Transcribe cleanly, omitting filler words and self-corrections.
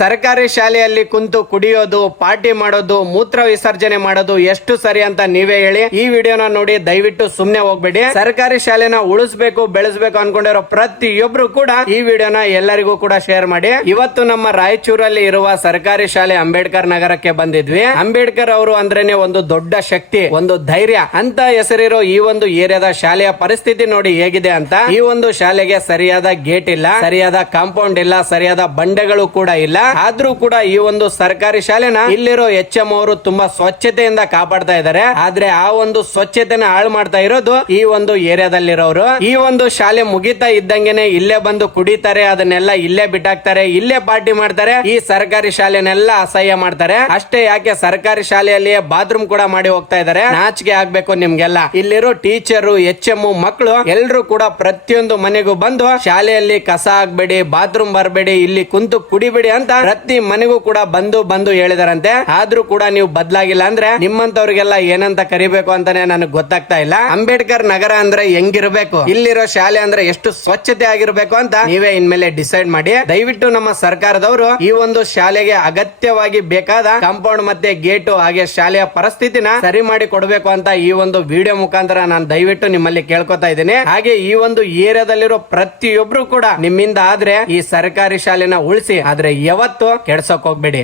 ಸರ್ಕಾರಿ ಶಾಲೆಯಲ್ಲಿ ಕುಂತು ಕುಡಿಯೋದು, ಪಾರ್ಟಿ ಮಾಡೋದು, ಮೂತ್ರ ವಿಸರ್ಜನೆ ಮಾಡೋದು ಎಷ್ಟು ಸರಿ ಅಂತ ನೀವೇ ಹೇಳಿ. ಈ ವಿಡಿಯೋನ ನೋಡಿ ದಯವಿಟ್ಟು ಸುಮ್ನೆ ಹೋಗ್ಬೇಡಿ. ಸರ್ಕಾರಿ ಶಾಲೆನ ಉಳಿಸಬೇಕು, ಬೆಳೆಸಬೇಕು ಅನ್ಕೊಂಡಿರೋ ಪ್ರತಿಯೊಬ್ರು ಕೂಡ ಈ ವಿಡಿಯೋನ ಎಲ್ಲರಿಗೂ ಕೂಡ ಶೇರ್ ಮಾಡಿ. ಇವತ್ತು ನಮ್ಮ ರಾಯಚೂರಲ್ಲಿ ಇರುವ ಸರ್ಕಾರಿ ಶಾಲೆ ಅಂಬೇಡ್ಕರ್ ನಗರಕ್ಕೆ ಬಂದಿದ್ವಿ. ಅಂಬೇಡ್ಕರ್ ಅವರು ಅಂದ್ರೇನೆ ಒಂದು ದೊಡ್ಡ ಶಕ್ತಿ, ಒಂದು ಧೈರ್ಯ ಅಂತ ಹೆಸರಿರೋ ಈ ಒಂದು ಏರಿಯಾದ ಶಾಲೆಯ ಪರಿಸ್ಥಿತಿ ನೋಡಿ ಹೇಗಿದೆ ಅಂತ. ಈ ಒಂದು ಶಾಲೆಗೆ ಸರಿಯಾದ ಗೇಟ್ ಇಲ್ಲ, ಸರಿಯಾದ ಕಾಂಪೌಂಡ್ ಇಲ್ಲ, ಸರಿಯಾದ ಬಂಡೆಗಳು ಕೂಡ ಇಲ್ಲ. ಆದ್ರೂ ಕೂಡ ಈ ಒಂದು ಸರ್ಕಾರಿ ಶಾಲೆನ ಇಲ್ಲಿರೋ HM ಅವರು ತುಂಬಾ ಸ್ವಚ್ಛತೆಯಿಂದ ಕಾಪಾಡ್ತಾ ಇದ್ದಾರೆ. ಆದ್ರೆ ಆ ಒಂದು ಸ್ವಚ್ಛತೆನ ಹಾಳು ಮಾಡ್ತಾ ಇರೋದು ಈ ಒಂದು ಏರಿಯಾದಲ್ಲಿರೋರು. ಈ ಒಂದು ಶಾಲೆ ಮುಗಿತಾ ಇದ್ದಂಗೆನೆ ಇಲ್ಲೇ ಬಂದು ಕುಡಿತಾರೆ, ಅದನ್ನೆಲ್ಲ ಇಲ್ಲೇ ಬಿಟ್ಟಾಕ್ತಾರೆ, ಇಲ್ಲೇ ಪಾರ್ಟಿ ಮಾಡ್ತಾರೆ. ಈ ಸರ್ಕಾರಿ ಶಾಲೆನೆಲ್ಲ ಅಸಹ್ಯ ಮಾಡ್ತಾರೆ. ಅಷ್ಟೇ ಯಾಕೆ ಸರ್ಕಾರಿ ಶಾಲೆಯಲ್ಲಿಯೇ ಬಾತ್ರೂಮ್ ಕೂಡ ಮಾಡಿ ಹೋಗ್ತಾ ಇದ್ದಾರೆ. ನಾಚಿಕೆ ಆಗ್ಬೇಕು ನಿಮ್ಗೆಲ್ಲ. ಇಲ್ಲಿರೋ ಟೀಚರು, HM, ಮಕ್ಕಳು ಎಲ್ರು ಕೂಡ ಪ್ರತಿಯೊಂದು ಮನೆಗೂ ಬಂದು ಶಾಲೆಯಲ್ಲಿ ಕಸ ಆಗ್ಬೇಡಿ, ಬಾತ್ರೂಮ್ ಬರಬೇಡಿ, ಇಲ್ಲಿ ಕುಂತು ಕುಡಿಬೇಡಿ ಅಂತ ಪ್ರತಿ ಮನೆಗೂ ಕೂಡ ಬಂದು ಹೇಳಿದಾರಂತೆ. ಆದ್ರೂ ಕೂಡ ನೀವು ಬದಲಾಗಿಲ್ಲ ಅಂದ್ರೆ ನಿಮ್ಮಂತವ್ರಿಗೆಲ್ಲ ಏನಂತ ಕರಿಬೇಕು ಅಂತಾನೆ ನನಗೆ ಗೊತ್ತಾಗ್ತಾ ಇಲ್ಲ. ಅಂಬೇಡ್ಕರ್ ನಗರ ಅಂದ್ರೆ ಹೆಂಗಿರ್ಬೇಕು, ಇಲ್ಲಿರೋ ಶಾಲೆ ಅಂದ್ರೆ ಎಷ್ಟು ಸ್ವಚ್ಛತೆ ಆಗಿರ್ಬೇಕು ಅಂತ ನೀವೇ ಇನ್ಮೇಲೆ ಡಿಸೈಡ್ ಮಾಡಿ. ದಯವಿಟ್ಟು ನಮ್ಮ ಸರ್ಕಾರದವರು ಈ ಒಂದು ಶಾಲೆಗೆ ಅಗತ್ಯವಾಗಿ ಬೇಕಾದ ಕಾಂಪೌಂಡ್ ಮತ್ತೆ ಗೇಟು ಹಾಗೆ ಶಾಲೆಯ ಪರಿಸ್ಥಿತಿನ ಸರಿ ಮಾಡಿ ಕೊಡಬೇಕು ಅಂತ ಈ ಒಂದು ವಿಡಿಯೋ ಮುಖಾಂತರ ನಾನು ದಯವಿಟ್ಟು ನಿಮ್ಮಲ್ಲಿ ಕೇಳ್ಕೊತಾ ಇದ್ದೀನಿ. ಹಾಗೆ ಈ ಒಂದು ಏರಿಯಾದಲ್ಲಿರೋ ಪ್ರತಿಯೊಬ್ರು ಕೂಡ ನಿಮ್ಮಿಂದ ಆದ್ರೆ ಈ ಸರ್ಕಾರಿ ಶಾಲೆನ ಉಳಿಸಿ, ಆದ್ರೆ ಯಾವತ್ತು ಕೆಡ್ಸೋಕ್ ಹೋಗ್ಬೇಡಿ.